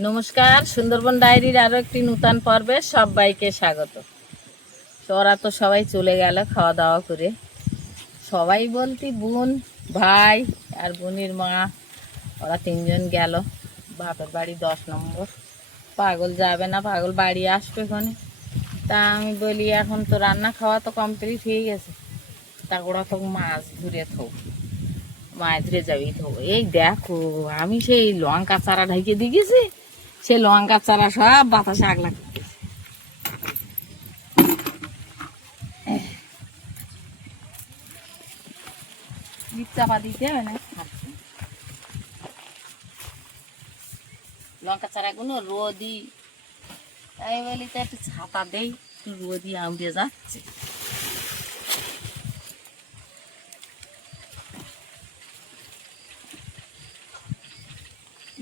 নমস্কার, সুন্দরবন ডায়েরির আরও একটি নূতন পর্বে সবাইকে স্বাগত। ওরা তো সবাই চলে গেল খাওয়া দাওয়া করে। সবাই বলতে বোন, ভাই আর বোনের মা, ওরা তিনজন গেল। বাপের বাড়ি দশ নম্বর। পাগল যাবে না, পাগল বাড়ি আসবে ওখানে তা আমি বলি, এখন তো রান্না খাওয়া তো কমপ্লিট হয়ে গেছে। তা ওরা তো মাছ ধরে থো, মাছ ধরে যাবি তো এই দেখো, আমি সেই লঙ্কা চারা ঢেকে দিয়ে গেছি সেই লঙ্কা চারা সব বাতাসে আগলা করতেছে। বীজ চাপা দিতে হবে না? লঙ্কা চারাগুলো রোদি তাই বলি তো একটু ছাতা দেই একটু রোদি আমড়ে যাচ্ছে।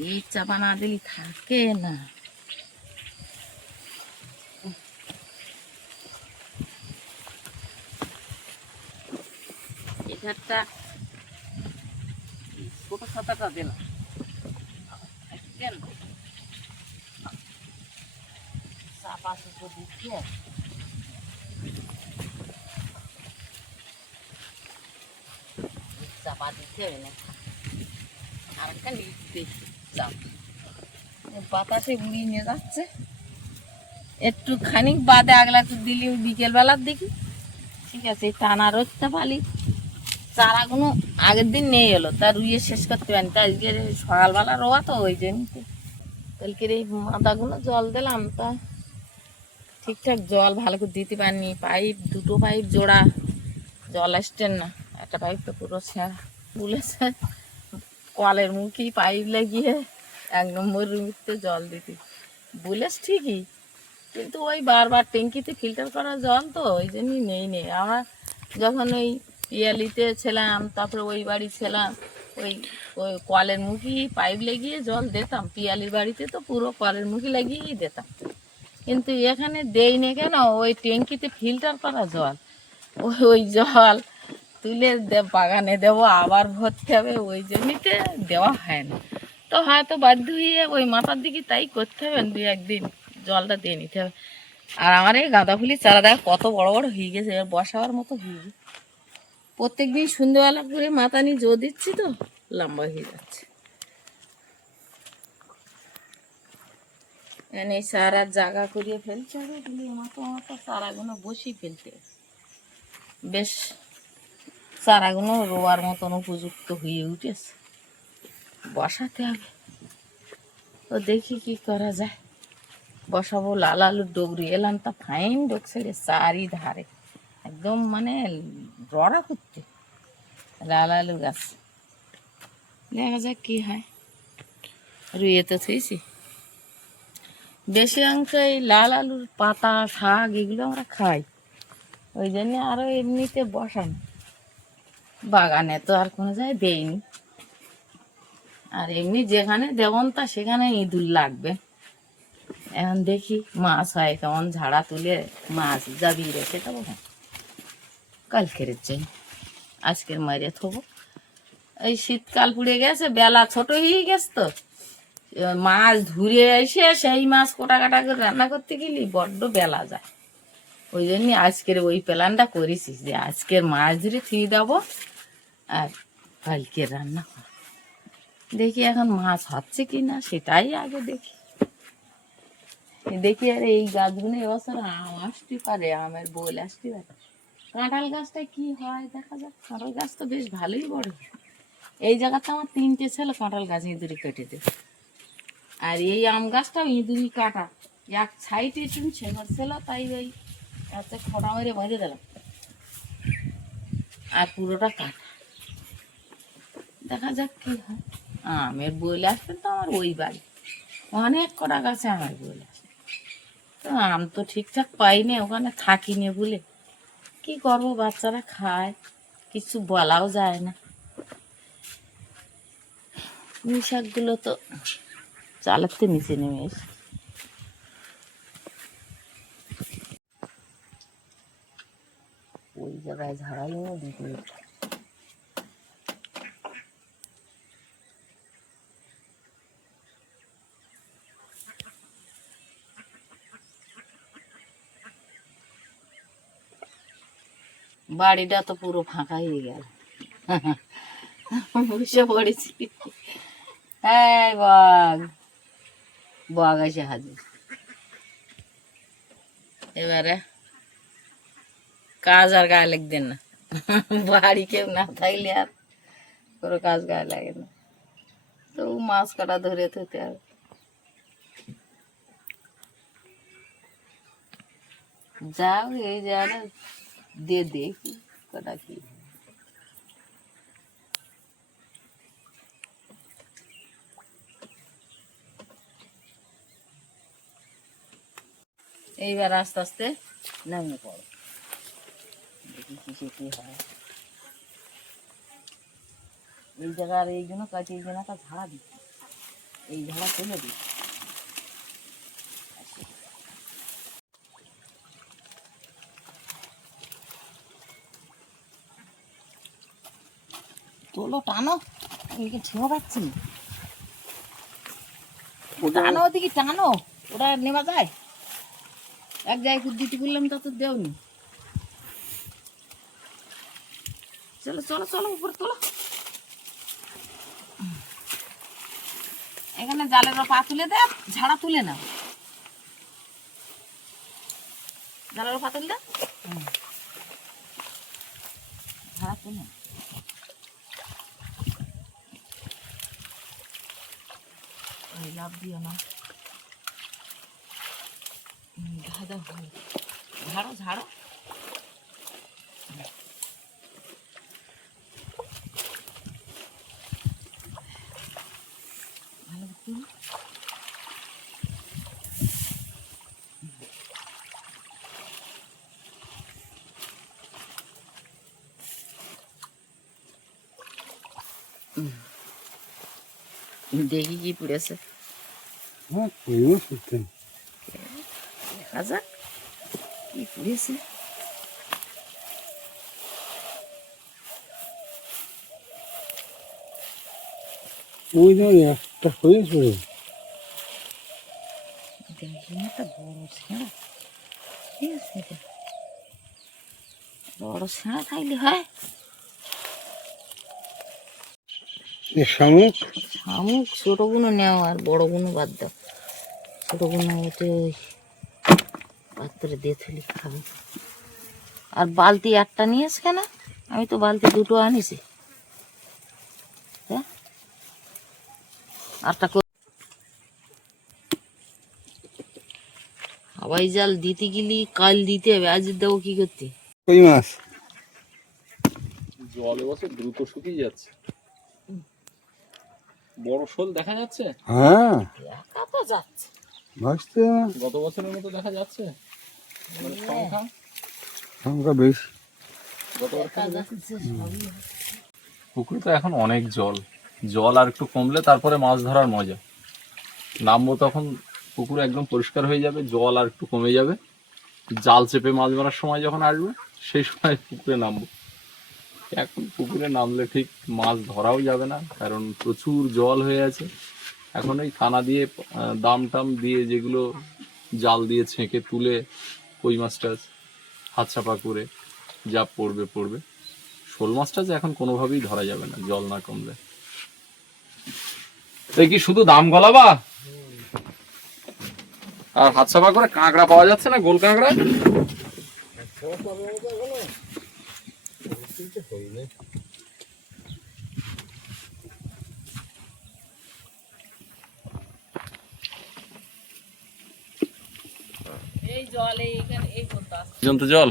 এই চাপা না দিলে থাকে না। এখানটা ছাতাটা দিলাম কেন? চাপা সুপো দিচ্ছে চাপা দিতে হবে না। আরেকটা লিখতে বাতাসে উড়িয়ে নিয়ে যাচ্ছে। একটু খানিক বাদে আগলা একটু দিলি বিকেল বেলার দেখি ঠিক আছে টানা রোদটা পালি। চারাগুলো আগের দিন নিয়ে এলো, তা রুইয়ে শেষ করতে পারেনি। তা সকালবেলা রোয়া তো ওই জন্য কালকে এই মাথাগুলো জল দিলাম, তা ঠিকঠাক জল ভালো করে দিতে পারিনি। পাইপ, দুটো পাইপ জোড়া। জল আসছেন না, একটা পাইপ তো পুরো ছেঁড়া। বলেছে কলের মুখে পাইপ লাগিয়ে এক নম্বর রুমিতে জল দিতে। বলেছ ঠিকই, কিন্তু ওই বারবার ট্যাঙ্কিতে ফিল্টার করা জল তো ওই জন্যই নেই নেই। আমরা যখন ওই পিয়ালিতে ছিলাম, তারপরে ওই বাড়ি ছিলাম, ওই ওই কলের মুখি পাইপ লাগিয়ে জল দিতাম। পিয়ালির বাড়িতে তো পুরো কলের মুখি লাগিয়েই দিতাম। কিন্তু এখানে দেই না কেন? ওই ট্যাঙ্কিতে ফিল্টার করা জল। ওই ওই জল তুলে বাগানে দেবো, আবার ভরতে হবে, ওই জমিতে দেওয়া হয় না। তো হয়তো বাধ্য হয়ে ওই মাথার দিকে তাই করতে হবে দুই একদিন জলটা দিয়ে নিতে হবে। আর আমার এই গাঁদা ফুলের চারা দেখ, কত বড় বড় হয়ে গেছে, এবার বসাবার মতো হয়ে গেছে। প্রত্যেক দিন সন্ধ্যেবেলা করে মাথা নিয়ে জো দিচ্ছি তো, লম্বা হয়ে যাচ্ছে। এনে সারা জায়গা করিয়ে ফেলছে মাথা মাথা চারাগুলো বসিয়ে ফেলতে বেশ চারাগুলো রোয়ার মতন উপযুক্ত হয়ে উঠেছে। বসাতে হবে। তো দেখি কি করা যায়। বসাবো লাল আলুর ডগরি এলাম তা ফাইন ডোক ছেড়ে চারি ধারে একদম মানে রড়া করতে। লাল আলু গাছ। দেখা যাক কি হয়। রুইয়ে তো থুইছি। বেশি অংশ এই লাল আলুর পাতা, শাক, এগুলো আমরা খাই। ওই জন্য আরও এমনিতে বসানো। বাগানে তো আর কোনো জায়গায় দেয়নি আর এমনি যেখানে দেবন তা সেখানে ইঁদুর লাগবে। এখন দেখি মাছ হয় কেমন ঝাড়া তুলে মাছ যাবি রেখে দেবো কালকের চাই আজকের মারিয়ে থবো। এই শীতকাল পুড়ে গেছে, বেলা ছোট হয়ে গেছে তো। মাছ ধরে এসে সেই মাছ কোটা কাটা করে রান্না করতে গেলি, বড্ড বেলা যায়। ওই জন্য আজকের ওই প্ল্যানটা করেছিস যে আজকের মাছ ধরে থুয়ে দেবো আর কালকে রান্না করো দেখি এখন মাছ হচ্ছে কি না সেটাই আগে দেখি। দেখি আর এই গাছগুলো এবছর আম আসতে পারে, আমের বোল আসতে পারে। কাঁঠাল গাছটা কি হয় দেখা যাক, কাঁঠাল গাছ তো বেশ ভালোই বড়। এই জায়গাতে আমার তিনটে ছেলে কাঁঠাল গাছ ইঁদুরি কেটে দেবে আর এই আম গাছটাও ইঁদুরি কাটা, এক সাইডে একটু ছেঙর ছিল তাই ওই একটা খড়া মেরে বেঁধে দিলাম আর পুরোটা কাটা। দেখা যাক কি হয়। আমের বইলে আসবে তো আমার ওই বাড়ি। অনেক কটা গাছে আমার বইলে আসে। তো আম তো ঠিকঠাক পাইনি, ওখানে থাকিনি বলে। কি করব, বাচ্চারা খায়, কিছু বলাও যায় না। শাকগুলো তো চালাতে নিচে নেমে এসে ওই জায়গায় ঝাড়াইও দিতে বাড়িটা তো পুরো ফাঁকা হয়ে গেল। বসে পড়েছি। হ্যাঁ বাঘ বাঘ এসে হাজির। এবারে কাজ আর গায়ে লাগতেন না বাড়ি কেউ না থাকলে আর কোনো কাজ গায়ে লাগে না তো মাছ কাটা ধরে থতে হবে যাও এই যারা দিয়ে দেখি কটা কি এইবার আস্তে আস্তে নামিয়ে পড়ো দেখি কিসে কি হয় এই জায়গার এই জন্য কাছে এই জায়গাটা ঝাড়া দিচ্ছি। এই ঝাড়া তুলে দিচ্ছি। তোলো টানো। এদিকে ছেঁড়া পাচ্ছি না। টানো ওদিকে টানো। ওটা নেওয়া যায়। এক জায়গায় কুদ্দিতে করলাম তা তো দেওনি। চলো চলো উপরে তোলো এখানে জালের পা তুলে দে, ঝাড়া তুলে নাও। জালের পা তুলে ঝাড়া তুলে লাভ দিও না। ঝাড়ো ঝাড়ো। দেখি কি পড়েছে দেখা যাক কি পড়েছে ওই যে একটা হয়েছে দেখি না একটা বড় ছেঁড়া ঠিক আছে বড় ছেঁড়া থাকলে হয় এ শামুক? শামুক ছোটগুলো নেও আর বড়গুলো বাদ দাও। ছোটগুলো ওতে ওই পাত্রে দিয়ে থলি খাবে। আর বালতি একটা নিয়েছ কেন? আমি তো বালতি দুটো আনিছি। হ্যাঁ? আরটা হাওয়াই জাল দিতে গেলি কাল দিতে হবে আজ দেবো কি করতে? কই মাছ? জল এবছর দ্রুত শুকিয়ে যাচ্ছে। বড় শোল দেখা যাচ্ছে? হ্যাঁ। তো যাচ্ছে। ভাসতে না গত বছরের মতো দেখা যাচ্ছে? মানে সংখ্যা? সংখ্যা বেশি। গত একা যাচ্ছে সবই। পুকুরে তো এখন অনেক জল। জল আর একটু কমলে তারপরে মাছ ধরার মজা। নামবো তখন পুকুর একদম পরিষ্কার হয়ে যাবে জল আর একটু কমে যাবে। জাল চেপে মাছ মারার সময় যখন আসবে সেই সময় পুকুরে নামবো। এখন পুকুরে নামলে ঠিক মাছ ধরাও যাবে না, কারণ প্রচুর জল হয়ে আছে। এখন ওই কানা দিয়ে দাম টাম দিয়ে যেগুলো জাল দিয়ে ছেঁকে তুলে কই মাছ টাছ হাত চাপা করে যা পড়বে পড়বে। শোল মাছটা যে এখন কোনোভাবেই ধরা যাবে না, জল না কমলে। তাই কি শুধু দাম গলাবা? আর হাত চাপা করে কাঁকড়া পাওয়া যাচ্ছে না গোল কাঁকড়া এই জলে এখানে এই করতে আসছে পর্যন্ত জল আর একটু না এখন।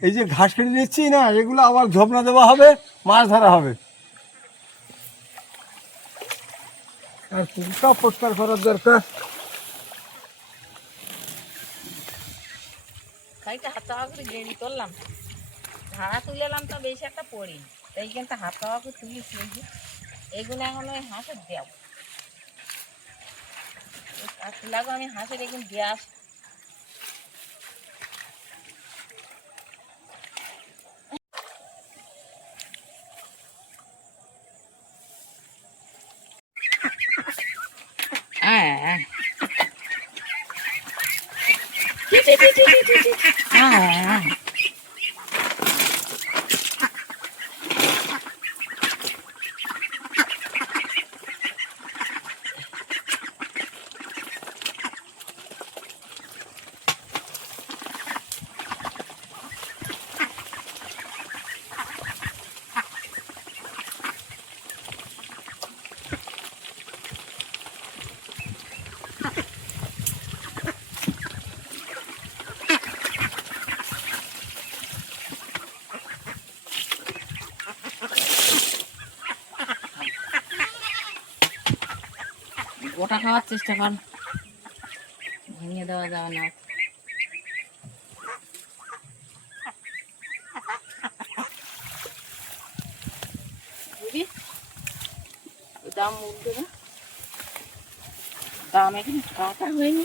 এই যে ঘাস কেটে দিচ্ছি না এগুলো আবার ঝোপনা দেওয়া হবে মাছ ধরা হবে। আর পুকুরটা পরিষ্কার করার দরকার। হাত চাওয়া করে গেড়ি করলাম। ঝাড়া তুলে এলাম তো বেশি একটা পড়ি এইখানটা হাত চাওয়া করে যে। এগুলো এখন ওই হাঁসের দেব লাগো আমি হাঁসের এগুলো দিয়ে আস ah. গোটা খাওয়ার চেষ্টা কর। ভেঙে দেওয়া যাবে না। দাম উঠবে না? দাম এখন কাটা হয়নি।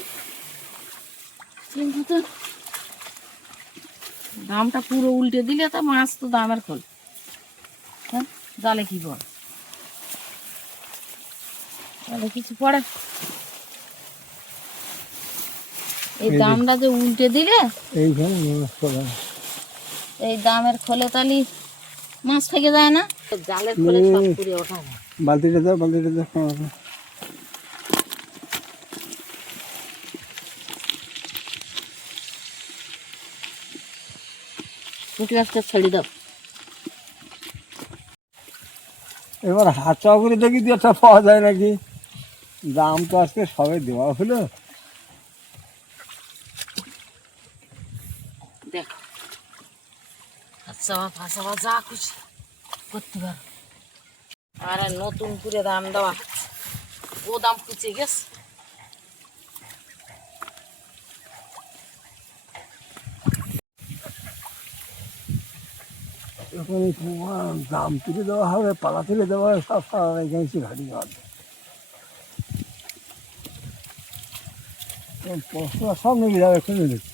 কিন্তু দামটা পুরো উল্টে দিলে তো মাছ তো দামের খোল। হ্যাঁ জালে কি বল? তাহলে কিছু পড়ে এই দামটা যে উল্টে দিলে মাছ পড়া এই দামের খোলে তালি মাছ থেকে যায় না? জালের খোলে সব পুড়ে ওঠা বালতিটা দাও বালতিটা দাও। পুঁটি মাছটা ছেড়ে দাও। এবার হাত চাওয়া করে দেখি দু একটা পাওয়া যায় নাকি? দাম তো আজকে সবে দেওয়া হলো। দেখো। ফাঁসাবা যা খুশি করতে পারো। আর নতুন করে দাম দেওয়া ও দাম কুচে গেছে। এখন এই দাম তুলে দেওয়া হবে পালা তুলে দেওয়া হবে সব সারা রেখেছি ঘাটি ঘাট পশু সব নেমে যাবে শুনে দেখি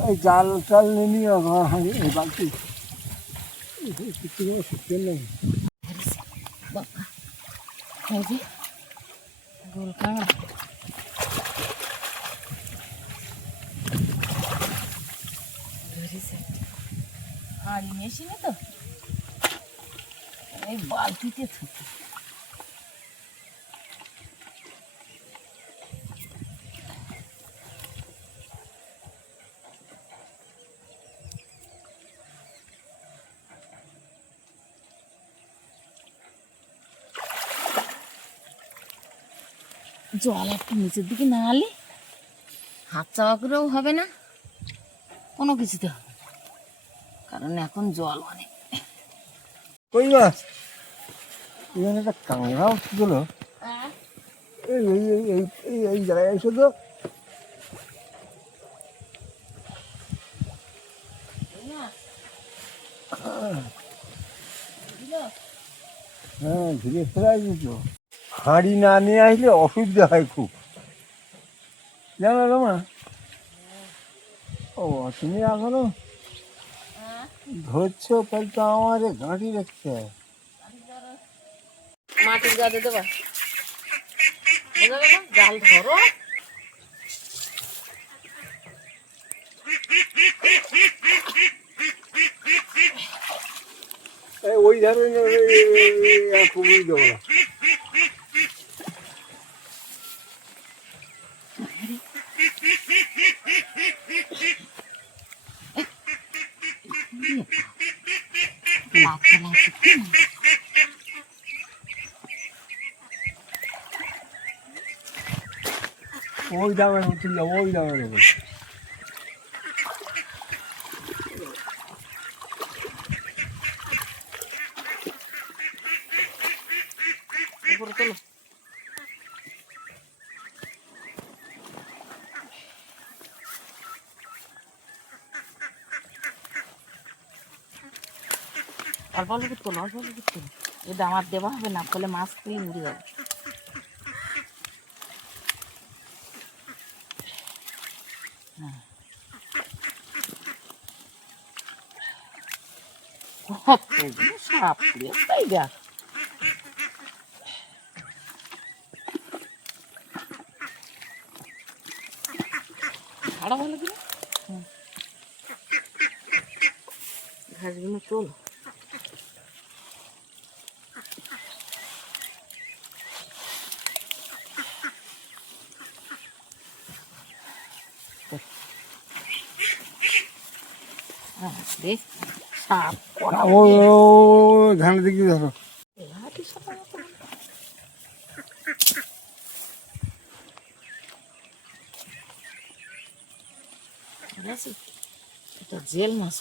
ওই জাল টাল নিয়ে এই বালতি কিছু শুকিয়ে নেই বাবা এই যে গোল কাঁকড়া ধরেছে হাঁড়ি মেশিনে তো এই বালতিতে জল একটু নিচের দিকে না আলে হাত চাওয়া করেও হবে না। কোনো কিছুতে হবে না। কারণ এখন জল অনেক। কই মাছ এখানে একটা কাঁকড়া ছিল এই এই এই এই এই এই জায়গায় এসে তো। হ্যাঁ। ধীরে ফেরাই দিত হাঁড়ি না নিয়ে আসলে অসুবিধা হয় খুব জানো রমা ও তুমি এখনও ধরছো তাহলে তো আমার ঘাঁটি রাখতে হয় মাটির গাছে দেবা জাল ধরো ওই ধরনের খুবই দেবো না লাফা লাফি ওই দামের মতন যাব ওই দামের মতন উপরে তোলো অল্প অল্প তোলো অল্প অল্প তোলো এটা আমার দেওয়া হবে না ফলে মাছ তুই উড়ে যাবে হ্যাঁ। সাপ তাই ভালো করে ঘাসগুলো তোল দেখ সাপ ও দিকে ধরো? এটা জেল মাছ।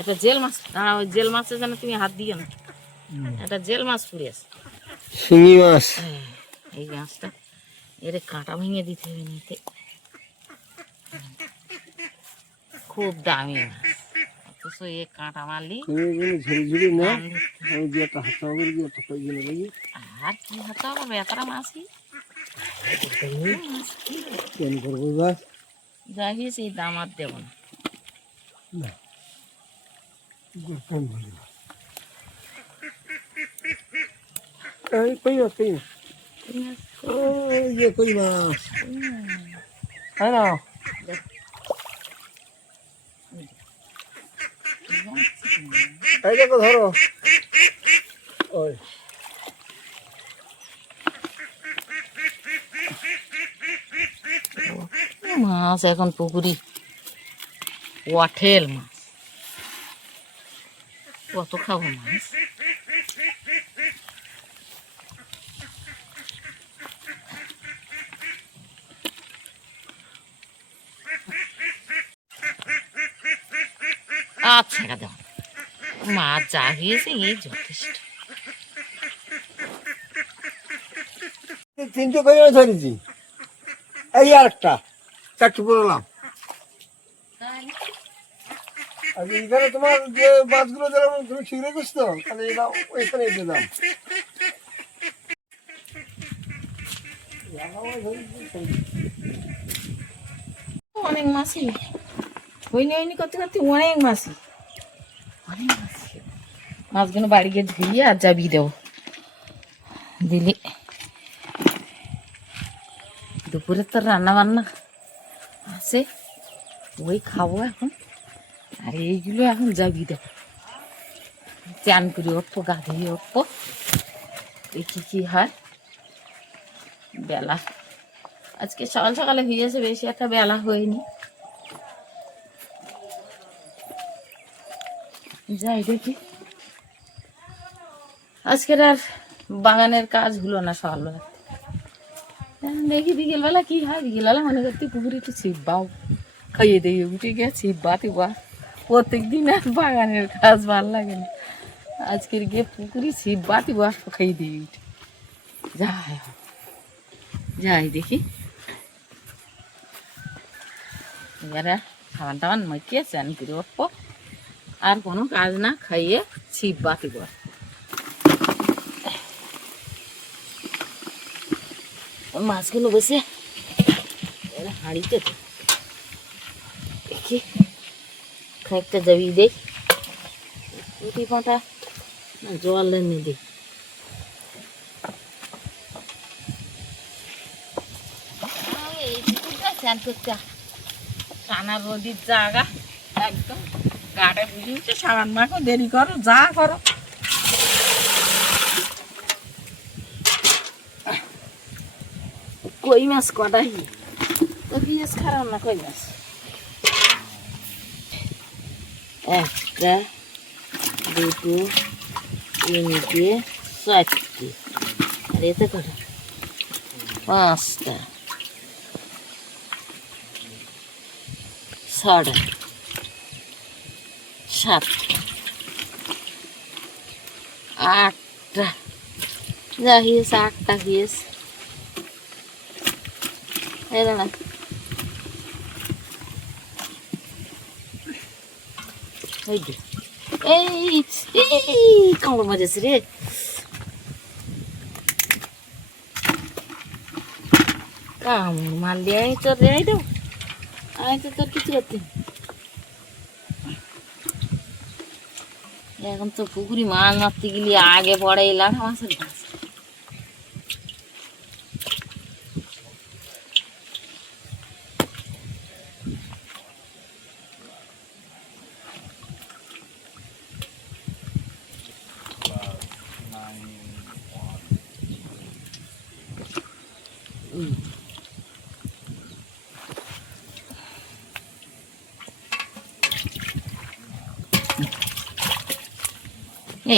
এটা জেল মাছ। দাঁড়া ওই জেল মাছের জন্য তুমি হাত দিও না। এটা জেল মাছ পুড়ে আছে। শিঙি মাছ। হ্যাঁ, এই গাছটা এর কাঁটা ভেঙে দিতে হবে নিতে খুব দামি মাছ। অথচ এ কাঁটা মারলি ঝুড়ি ঝুড়ি না। আমি একটা হাত একটা কই গেলে আর কি হতে হবে? মাছই কেন করব এবার? যা গিয়েছে এই দাম আর দেবো না। কেন কই মাছ কই মাছ? ও যে কই মাছ? না এই দেখো ধরো। ওই। মাছ এখন পুকুরি। ওয়াঠেল মাছ। কত খাব মাছ? আচ্ছা দাও মাছ যা গিয়েছে এই যথেষ্ট। তিনটে কই ধরেছি। এই আর একটা চারটে পড়লাম আর এইখানে তোমার যে মাছগুলো দিলাম তুমি তো তাহলে এটা ওইখানে দিলাম অনেক মাছই হইনি হইনি করতে করতে অনেক মাছই অনেক মাছই মাছগুলো বাড়ি গিয়ে ধুইয়ে আর যাবি দেবো। দিলে। দুপুরে তো রান্না বান্না আছে, ওই খাব এখন। আর এইগুলো এখন যাবি দেবো। চান করে উঠবো গা ধুয়ে উঠবো। দেখি কি হয়। বেলা। আজকে সকাল সকালে হয়েছে, বেশি একটা বেলা হয়নি। যাই দেখি। আজকের আর বাগানের কাজ হলো না সকালবেলা। দেখি বিকেলবেলা কি হয়। বিকেলবেলা মনে করতে পুকুরে একটু ছিপ বাও খাইয়ে দিয়ে উঠে গিয়ে ছিপ বাতে বা। প্রত্যেক দিন আর বাগানের কাজ ভালো লাগে না। আজকের গিয়ে পুকুরে ছিপ, বাতি বা খাইয়ে দিয়ে উঠে। যাই। যাই দেখি। এবারে সাবান টাবান মাখিয়ে চান করে আর কোনো কাজ না খাইয়ে ছিপ বাতি কর। মাছগুলো বসে হাঁড়িতে দেখি খানিকটা যাবি দেই। রুটি পাঁটা জল এনে দিই চান করতে টানা রোদির জায়গা, একদম। গাড়ে বুঝিয়েছে সাবান মাখো, দেরি করো, যা করো। কই মাছ কটাই তো পিঁয়াজ খারাপ না, কই মাছ? একটা, দুটো, তিনটে, চারটে। আর এতে কটা? পাঁচটা। ছটা। সাতটা আটটা। যা হয়েছে, আটটা হয়েছে। এই দাঁড়া। এই কামড় মজেছে রে। কামড় মারলে, আমি তোর রে দেবো আমি তো তোর কিছু করতে এখন তো পুকুরি মাছ মারতে গেলে আগে পড়ে এলাকা মাছের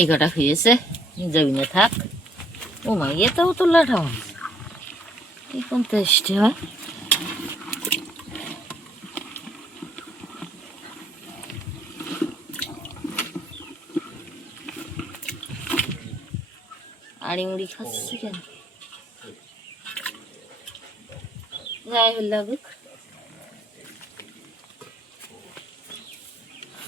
এই কটা হয়েছে। যাবি না থাক। ও মা এটাও তো লাঠা এই টেস্টি হয়? আড়ি মুড়ি খাচ্ছি কেন? যাই হল লাগুক